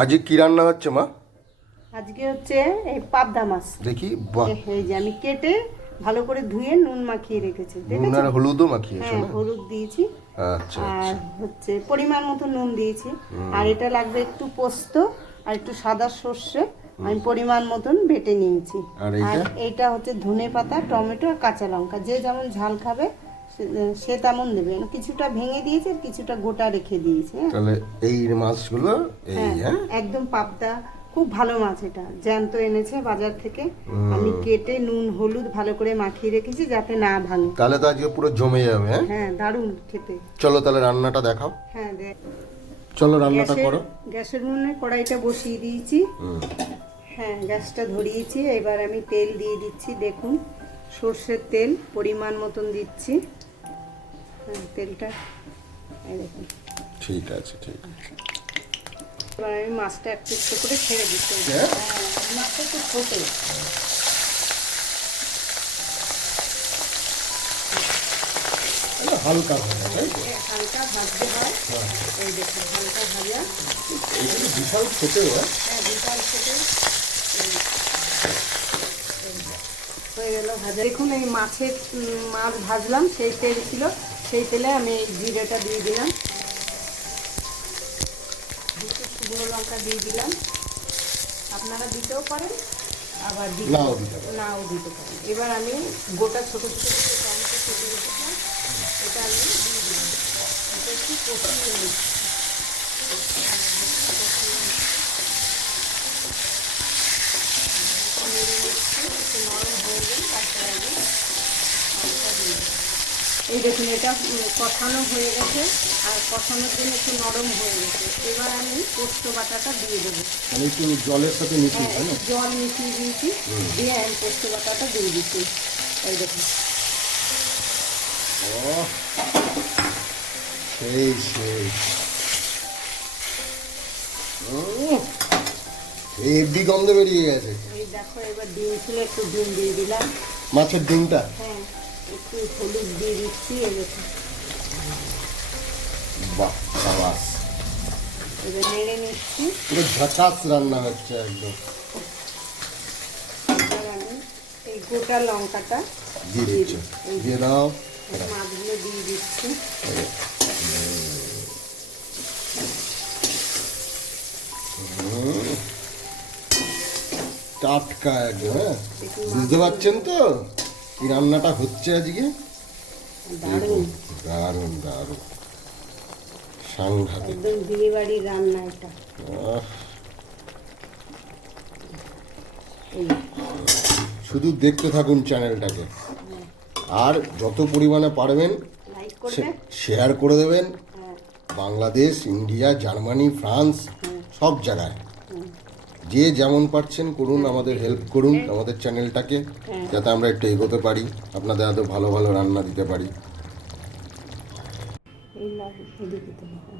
আজকে কি রান্না হচ্ছে মা? আজকে হচ্ছে এই পাবদা মাছ। দেখি, বাহ, এই যে আমি কেটে ভালো করে ধুয়ে নুন মাখিয়ে রেখেছি, নুন দেখেছো? আর হলুদও মাখিয়েছো হ্যাঁ, না? হলুদ দিয়েছি। আচ্ছা আর আচ্ছা। হচ্ছে পরিমাণ মতো নুন দিয়েছি। আর এটা লাগবে একটু পোস্ত আর একটু সাদা সর্ষে, আমি পরিমাণ মতন বেটে নিয়েছি। আর আর এইটা? এইটা হচ্ছে ধনে পাতা, টমেটো আর কাঁচা লঙ্কা, যে যেমন ঝাল খাবে সে তেমন দেবে। কিছুটা ভেঙে দিয়েছি আর কিছুটা গোটা রেখে দিয়েছি। হ্যাঁ, তাহলে এই মাছগুলো এই, হ্যাঁ, হ্যাঁ, একদম পাবদা, খুব ভালো মাছ। এটা জ্যান্ত এনেছে বাজার থেকে, আমি কেটে নুন হলুদ ভালো করে মাখিয়ে রেখেছি যাতে না ভাঙে। তাহলে তো আজকে পুরো জমে যাবে। হ্যাঁ, হ্যাঁ, দারুণ খেতে। চলো তাহলে রান্নাটা দেখাও। হ্যাঁ, দেখ, চলো রান্নাটা করো। গ্যাসের উনুনে কড়াইটা বসিয়ে দিয়েছি। হ্যাঁ, গ্যাসটা ধরিয়েছি। এবার আমি তেল দিয়ে দিচ্ছি। দেখুন, সর্ষের তেল পরিমাণ মতন দিচ্ছি। হ্যাঁ, তেলটা এই দেখুন। ঠিক আছে, ঠিক আছে। এবার আমি মাছটা একটু একটু করে ছেড়ে দিচ্ছি। হ্যাঁ? হ্যাঁ, মাছটা একটু ছোটো। হালকা ভাজা, তাই তো? হালকা ভাজতে হয়। এই দেখুন, হালকা ভাজা। এইগুলো বিশাল ছোট। হ্যাঁ, হ্যাঁ, বিশাল ছোটো হয়ে গেল ভাজা। দেখুন, এই মাছ ভাজলাম, সেই তেল ছিল, সেই তেলে আমি এই জিরেটা দিয়ে দিলাম, দুটো শুকনো লঙ্কা দিয়ে দিলাম। আপনারা দিতেও পারেন, আবার নাও দিতে পারেন। এবার আমি গোটা ছোটো ছোটো টমেটো কেটে রেখেছিলাম, এটা আমি দিয়ে দিলাম। এটা একটু কষিয়ে নিচ্ছি। নেড়ে নিচ্ছি, একটু নরম হয়ে গেলে তারপরে আমি মাছটা দিয়ে দিই। এই দেখুন, এটা কষানো হয়ে গেছে, আর কষানোর জন্য একটু নরম হয়ে গেছে। এবার আমি পোস্ত বাটাটা দিয়ে দেবো। আমি একটু জলের সাথে মিশিয়ে, হ্যাঁ, তাই না? একটু জল মিশিয়ে দিয়েছি, দিয়ে আমি পোস্ত বাটাটা দিয়ে দিচ্ছি। এই দেখুন, ও, সেই সেই। হেভি গন্ধ বেরিয়ে গেছে। এই দেখো, এবার ডিম ছিল, একটু ডিম দিয়ে দিলাম। মাছের ডিমটা? হ্যাঁ, একটু হলুদ দিয়ে দিচ্ছি। এই দেখুন, বাহ, সাবাস। এবার নেড়ে নিচ্ছি। পুরো ঝাকাস রান্না হচ্ছে একদম। এবার আমি এই গোটা লঙ্কাটা দিয়ে দিয়ে দিচ্ছ? দিই। দিয়ে দাও। মাছগুলো দিয়ে দিচ্ছি। টাটকা একদম। হ্যাঁ, বুঝতে পারছেন তো কি রান্নাটা হচ্ছে আজকে? দারুণ, দারুণ দারুণ, সাংঘাতিক। একদম বিয়ে বাড়ির রান্না এটা। আহ, এই শুধু দেখতে থাকুন চ্যানেলটাকে, আর যত পরিমাণে পারবেন লাইক করবে। শেয়ার করে দেবেন। হ্যাঁ, বাংলাদেশ, ইন্ডিয়া, জার্মানি, ফ্রান্স, সব জায়গায় যে যেমন পারছেন করুন, আমাদের হেল্প করুন আমাদের চ্যানেলটাকে, যাতে আমরা একটু এগোতে পারি, আপনাদের এত ভালো ভালো রান্না দিতে পারি। এই এদিকে দিতে হবে।